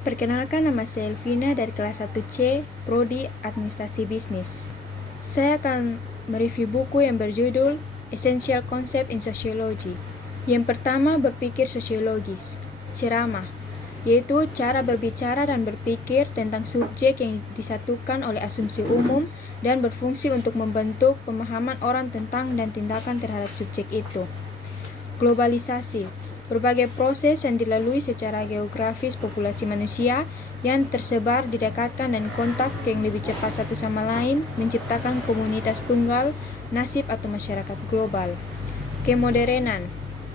Perkenalkan, nama saya Elvina dari kelas 1C, Prodi Administrasi Bisnis. Saya akan mereview buku yang berjudul Essential Concept in Sociology. Yang pertama, berpikir sosiologis. Ceramah, yaitu cara berbicara dan berpikir tentang subjek yang disatukan oleh asumsi umum dan berfungsi untuk membentuk pemahaman orang tentang dan tindakan terhadap subjek itu. Globalisasi, berbagai proses yang dilalui secara geografis populasi manusia yang tersebar, didekatkan dan kontak yang lebih cepat satu sama lain, menciptakan komunitas tunggal, nasib atau masyarakat global. Kemodernan,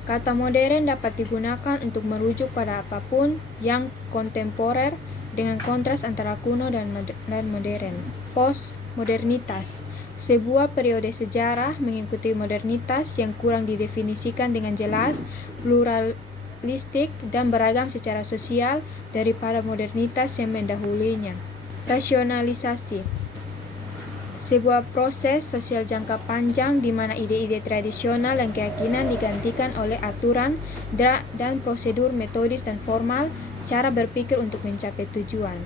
kata modern dapat digunakan untuk merujuk pada apapun yang kontemporer dengan kontras antara kuno dan modern. Postmodernitas, sebuah periode sejarah mengikuti modernitas yang kurang didefinisikan dengan jelas, pluralistik dan beragam secara sosial daripada modernitas yang mendahulunya. Rasionalisasi, sebuah proses sosial jangka panjang di mana ide-ide tradisional dan keyakinan digantikan oleh aturan dan prosedur metodis dan formal, cara berpikir untuk mencapai tujuan.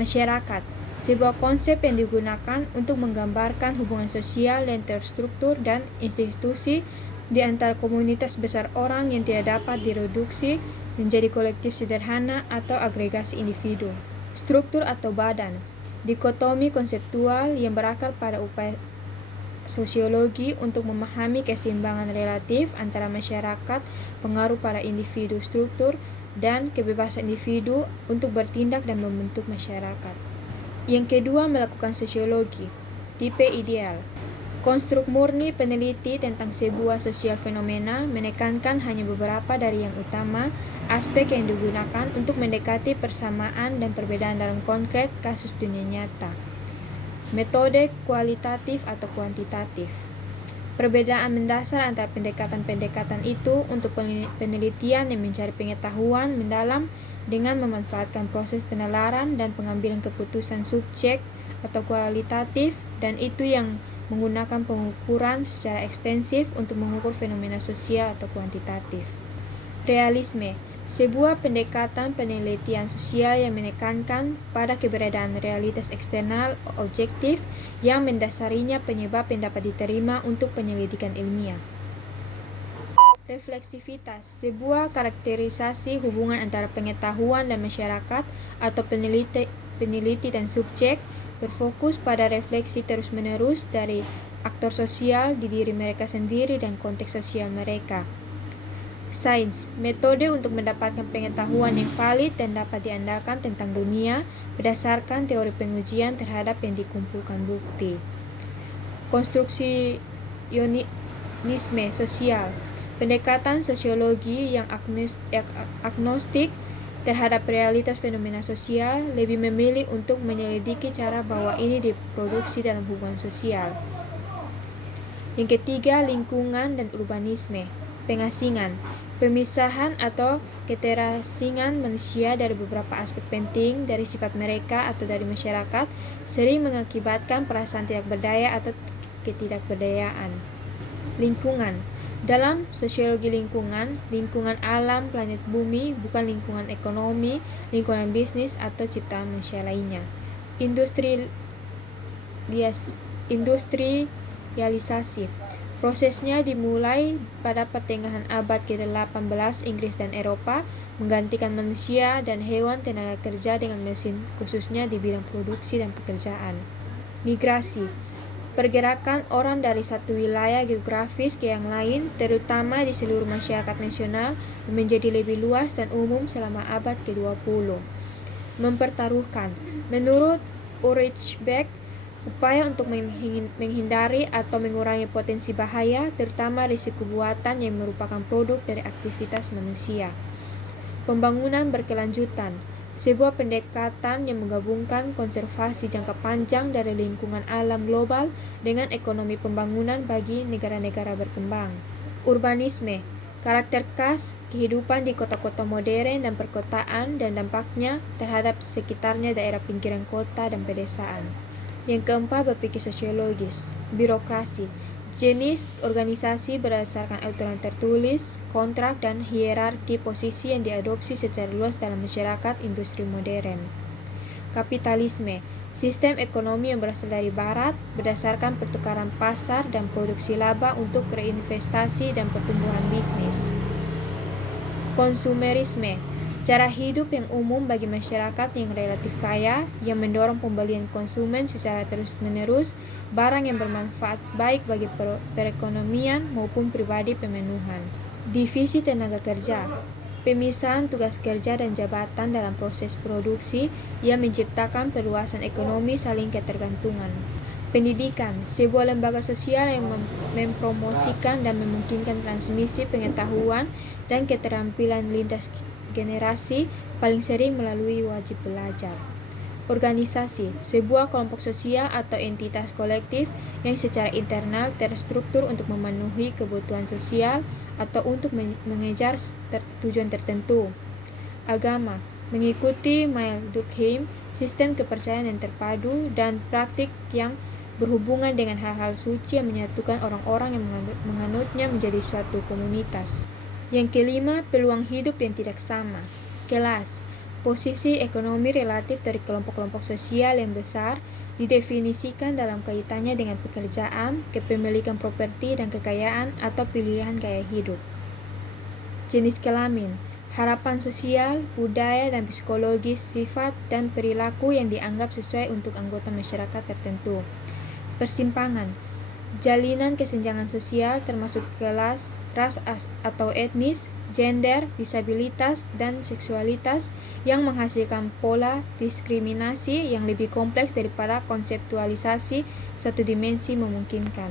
Masyarakat, sebuah konsep yang digunakan untuk menggambarkan hubungan sosial yang terstruktur dan institusi di antara komunitas besar orang yang tidak dapat direduksi menjadi kolektif sederhana atau agregasi individu. Struktur atau badan, dikotomi konseptual yang berakar pada upaya sosiologi untuk memahami keseimbangan relatif antara masyarakat, pengaruh pada individu, struktur, dan kebebasan individu untuk bertindak dan membentuk masyarakat. Yang kedua, melakukan sosiologi. Tipe ideal, konstruk murni peneliti tentang sebuah sosial fenomena, menekankan hanya beberapa dari yang utama aspek yang digunakan untuk mendekati persamaan dan perbedaan dalam konkret kasus dunia nyata. Metode kualitatif atau kuantitatif, perbedaan mendasar antara pendekatan-pendekatan itu untuk penelitian yang mencari pengetahuan mendalam dengan memanfaatkan proses penalaran dan pengambilan keputusan subjek atau kualitatif, dan itu yang menggunakan pengukuran secara ekstensif untuk mengukur fenomena sosial atau kuantitatif. Realisme, sebuah pendekatan penelitian sosial yang menekankan pada keberadaan realitas eksternal objektif yang mendasarinya penyebab yang dapat diterima untuk penyelidikan ilmiah. Refleksivitas, sebuah karakterisasi hubungan antara pengetahuan dan masyarakat atau peneliti dan subjek, berfokus pada refleksi terus-menerus dari aktor sosial di diri mereka sendiri dan konteks sosial mereka. Sains, metode untuk mendapatkan pengetahuan yang valid dan dapat diandalkan tentang dunia berdasarkan teori pengujian terhadap yang dikumpulkan bukti. Konstruksionisme sosial, pendekatan sosiologi yang agnostik terhadap realitas fenomena sosial, lebih memilih untuk menyelidiki cara bahwa ini diproduksi dalam hubungan sosial. Yang ketiga, lingkungan dan urbanisme, pengasingan, pemisahan atau keterasingan manusia dari beberapa aspek penting dari sifat mereka atau dari masyarakat, sering mengakibatkan perasaan tidak berdaya atau ketidakberdayaan. Lingkungan, dalam sosiologi lingkungan, lingkungan alam planet bumi bukan lingkungan ekonomi, lingkungan bisnis atau ciptaan manusia lainnya. Industrialisasi, prosesnya dimulai pada pertengahan abad ke-18 Inggris dan Eropa, menggantikan manusia dan hewan tenaga kerja dengan mesin, khususnya di bidang produksi dan pekerjaan. Migrasi, pergerakan orang dari satu wilayah geografis ke yang lain, terutama di seluruh masyarakat nasional, menjadi lebih luas dan umum selama abad ke-20. Mempertaruhkan, menurut Ulrich Beck, upaya untuk menghindari atau mengurangi potensi bahaya, terutama risiko buatan yang merupakan produk dari aktivitas manusia. Pembangunan berkelanjutan, sebuah pendekatan yang menggabungkan konservasi jangka panjang dari lingkungan alam global dengan ekonomi pembangunan bagi negara-negara berkembang. Urbanisme, karakter khas kehidupan di kota-kota modern dan perkotaan dan dampaknya terhadap sekitarnya daerah pinggiran kota dan pedesaan. Yang keempat, berpikir sosiologis. Birokrasi, Jenis organisasi berdasarkan aturan tertulis, kontrak, dan hierarki posisi yang diadopsi secara luas dalam masyarakat industri modern. Kapitalisme, sistem ekonomi yang berasal dari barat, berdasarkan pertukaran pasar dan produksi laba untuk reinvestasi dan pertumbuhan bisnis. Konsumerisme, cara hidup yang umum bagi masyarakat yang relatif kaya, yang mendorong pembelian konsumen secara terus-menerus, barang yang bermanfaat baik bagi perekonomian maupun pribadi pemenuhan. Divisi tenaga kerja, pemisahan tugas kerja dan jabatan dalam proses produksi yang menciptakan perluasan ekonomi saling ketergantungan. Pendidikan, sebuah lembaga sosial yang mempromosikan dan memungkinkan transmisi pengetahuan dan keterampilan lintas generasi, paling sering melalui wajib belajar. Organisasi, sebuah kelompok sosial atau entitas kolektif yang secara internal terstruktur untuk memenuhi kebutuhan sosial atau untuk mengejar tujuan tertentu. Agama, mengikuti Mill Durkheim, sistem kepercayaan yang terpadu dan praktik yang berhubungan dengan hal-hal suci yang menyatukan orang-orang yang menganutnya menjadi suatu komunitas. Yang kelima, peluang hidup yang tidak sama. Kelas, posisi ekonomi relatif dari kelompok-kelompok sosial yang besar didefinisikan dalam kaitannya dengan pekerjaan, kepemilikan properti dan kekayaan atau pilihan gaya hidup. Jenis kelamin, harapan sosial, budaya dan psikologis, sifat dan perilaku yang dianggap sesuai untuk anggota masyarakat tertentu. Persimpangan, jalinan kesenjangan sosial termasuk kelas, ras atau etnis, gender, disabilitas, dan seksualitas yang menghasilkan pola diskriminasi yang lebih kompleks daripada konseptualisasi satu dimensi memungkinkan.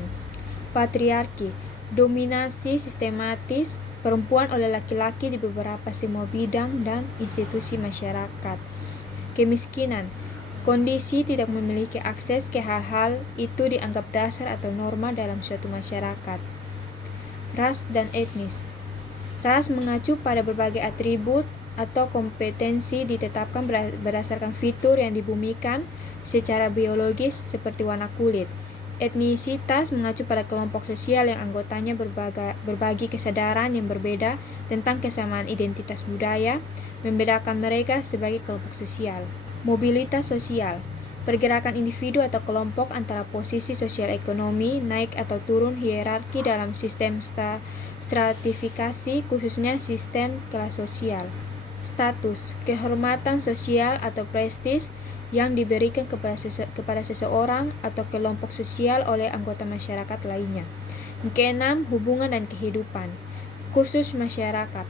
Patriarki, dominasi sistematis perempuan oleh laki-laki di beberapa semua bidang dan institusi masyarakat. Kemiskinan, kondisi tidak memiliki akses ke hal-hal itu dianggap dasar atau norma dalam suatu masyarakat. Ras dan etnis, ras mengacu pada berbagai atribut atau kompetensi ditetapkan berdasarkan fitur yang dibumikan secara biologis seperti warna kulit. Etnisitas mengacu pada kelompok sosial yang anggotanya berbagi kesadaran yang berbeda tentang kesamaan identitas budaya, membedakan mereka sebagai kelompok sosial. Mobilitas sosial, pergerakan individu atau kelompok antara posisi sosial ekonomi, naik atau turun hierarki dalam sistem stratifikasi, khususnya sistem kelas sosial. Status, kehormatan sosial atau prestis yang diberikan kepada seseorang atau kelompok sosial oleh anggota masyarakat lainnya. Keenam, hubungan dan kehidupan. Kursus masyarakat,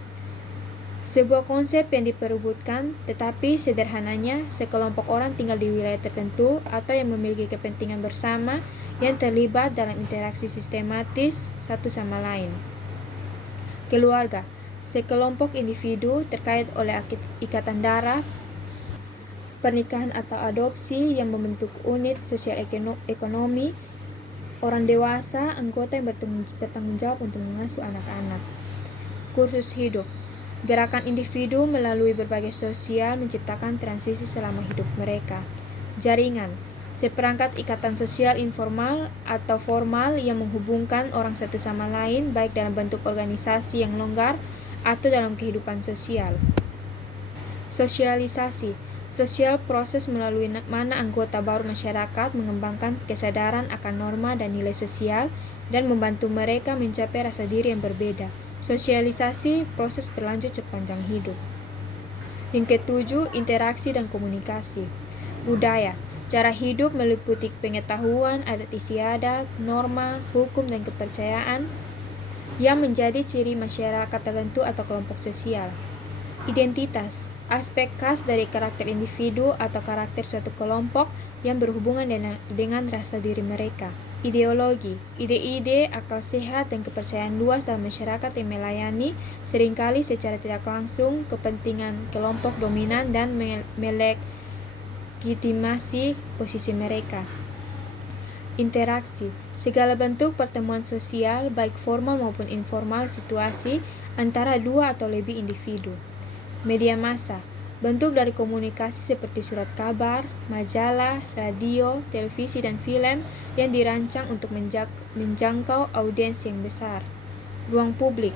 sebuah konsep yang diperebutkan, tetapi sederhananya sekelompok orang tinggal di wilayah tertentu atau yang memiliki kepentingan bersama yang terlibat dalam interaksi sistematis satu sama lain. Keluarga, sekelompok individu terkait oleh ikatan darah, pernikahan atau adopsi yang membentuk unit sosial ekonomi, orang dewasa, anggota yang bertanggung jawab untuk mengasuh anak-anak. Kursus hidup, gerakan individu melalui berbagai sosial menciptakan transisi selama hidup mereka. Jaringan, seperangkat ikatan sosial informal atau formal yang menghubungkan orang satu sama lain baik dalam bentuk organisasi yang longgar atau dalam kehidupan sosial. Sosialisasi, sosial proses melalui mana anggota baru masyarakat mengembangkan kesadaran akan norma dan nilai sosial dan membantu mereka mencapai rasa diri yang berbeda. Sosialisasi proses berlanjut sepanjang hidup. Yang ketujuh, interaksi dan komunikasi. Budaya, cara hidup meliputi pengetahuan, adat istiadat, norma, hukum, dan kepercayaan yang menjadi ciri masyarakat tertentu atau kelompok sosial. Identitas, aspek khas dari karakter individu atau karakter suatu kelompok yang berhubungan dengan rasa diri mereka. Ideologi, ide-ide, akal sehat, dan kepercayaan luas dalam masyarakat yang melayani seringkali secara tidak langsung kepentingan kelompok dominan dan melegitimasi posisi mereka. Interaksi, segala bentuk pertemuan sosial baik formal maupun informal situasi antara dua atau lebih individu. Media massa, Bentuk dari komunikasi seperti surat kabar, majalah, radio, televisi, dan film yang dirancang untuk menjangkau audiens yang besar. Ruang publik,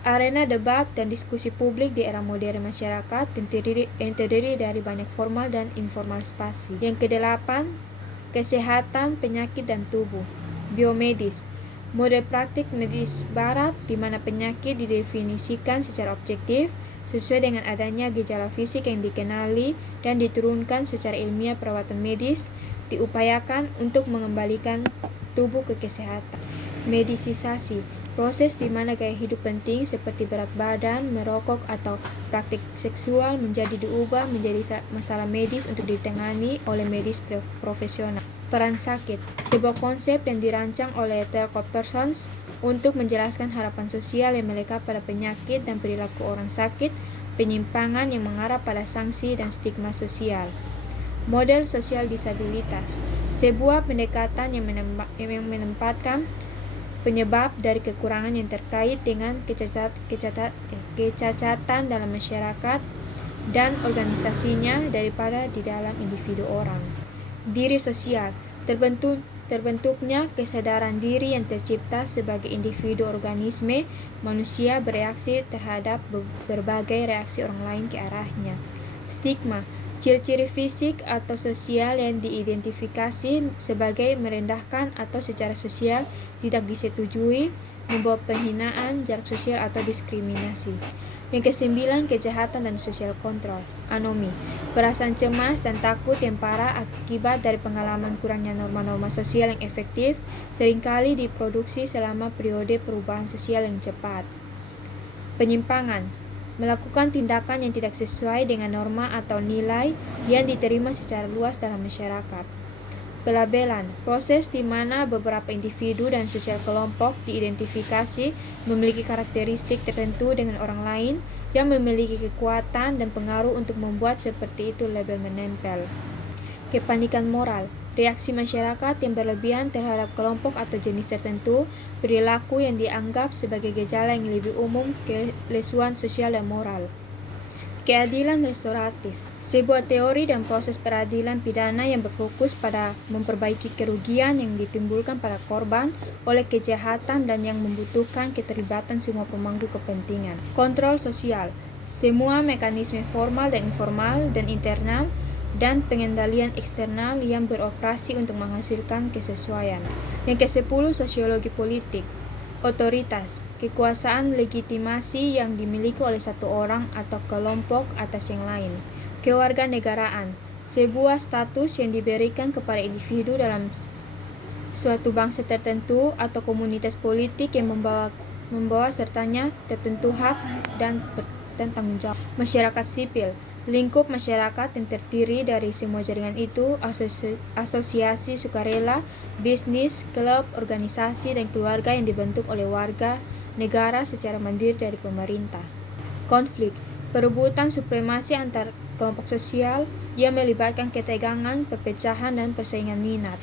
arena debat dan diskusi publik di era modern masyarakat yang terdiri dari banyak formal dan informal spasi. Yang kedelapan, kesehatan, penyakit, dan tubuh. Biomedis, model praktik medis barat di mana penyakit didefinisikan secara objektif sesuai dengan adanya gejala fisik yang dikenali dan diturunkan secara ilmiah. Perawatan medis diupayakan untuk mengembalikan tubuh ke kesehatan. Medisisasi, proses di mana gaya hidup penting seperti berat badan, merokok, atau praktik seksual diubah menjadi masalah medis untuk ditangani oleh medis profesional. Peran sakit, sebuah konsep yang dirancang oleh Talcott Parsons untuk menjelaskan harapan sosial yang melekat pada penyakit dan perilaku orang sakit, penyimpangan yang mengarah pada sanksi dan stigma sosial. Model sosial disabilitas, sebuah pendekatan yang menempatkan penyebab dari kekurangan yang terkait dengan kecacatan dalam masyarakat dan organisasinya daripada di dalam individu orang. Diri sosial, terbentuknya kesadaran diri yang tercipta sebagai individu organisme manusia bereaksi terhadap berbagai reaksi orang lain ke arahnya. Stigma, ciri-ciri fisik atau sosial yang diidentifikasi sebagai merendahkan atau secara sosial tidak disetujui, membawa penghinaan, jarak sosial, atau diskriminasi. Yang kesembilan, kejahatan dan social control. Anomi, perasaan cemas dan takut yang parah akibat dari pengalaman kurangnya norma-norma sosial yang efektif seringkali diproduksi selama periode perubahan sosial yang cepat. Penyimpangan, melakukan tindakan yang tidak sesuai dengan norma atau nilai yang diterima secara luas dalam masyarakat. Pelabelan, proses di mana beberapa individu dan sosial kelompok diidentifikasi memiliki karakteristik tertentu dengan orang lain yang memiliki kekuatan dan pengaruh untuk membuat seperti itu label menempel. Kepanikan moral, reaksi masyarakat yang berlebihan terhadap kelompok atau jenis tertentu, perilaku yang dianggap sebagai gejala yang lebih umum, kelesuan sosial dan moral. Keadilan restoratif, sebuah teori dan proses peradilan pidana yang berfokus pada memperbaiki kerugian yang ditimbulkan pada korban oleh kejahatan dan yang membutuhkan keterlibatan semua pemangku kepentingan. Kontrol sosial, semua mekanisme formal dan informal dan internal dan pengendalian eksternal yang beroperasi untuk menghasilkan kesesuaian. Yang ke-10, sosiologi politik. Otoritas, kekuasaan legitimasi yang dimiliki oleh satu orang atau kelompok atas yang lain. Kewarganegaraan, sebuah status yang diberikan kepada individu dalam suatu bangsa tertentu atau komunitas politik yang membawa sertanya tertentu hak dan tanggung jawab. Masyarakat sipil, lingkup masyarakat yang terdiri dari semua jaringan itu, asosiasi sukarela, bisnis, klub, organisasi, dan keluarga yang dibentuk oleh warga negara secara mandiri dari pemerintah. Konflik, perebutan supremasi antar kelompok sosial yang melibatkan ketegangan, perpecahan, dan persaingan minat.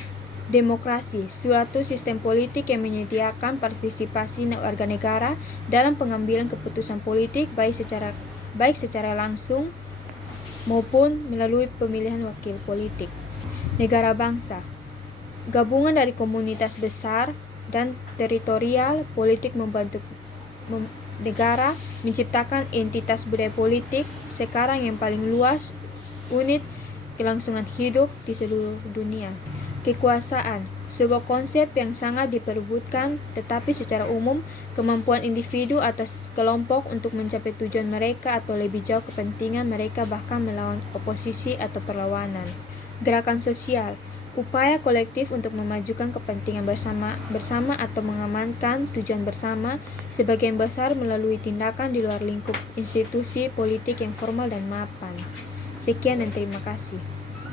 Demokrasi, suatu sistem politik yang menyediakan partisipasi warga negara dalam pengambilan keputusan politik baik secara langsung maupun melalui pemilihan wakil politik. Negara bangsa, gabungan dari komunitas besar dan teritorial politik membantu negara menciptakan entitas budaya politik sekarang yang paling luas, unit kelangsungan hidup di seluruh dunia. Kekuasaan, sebuah konsep yang sangat diperebutkan, tetapi secara umum kemampuan individu atau kelompok untuk mencapai tujuan mereka atau lebih jauh kepentingan mereka bahkan melawan oposisi atau perlawanan. Gerakan sosial, upaya kolektif untuk memajukan kepentingan bersama atau mengamankan tujuan bersama sebagian besar melalui tindakan di luar lingkup institusi politik yang formal dan mapan. Sekian dan terima kasih.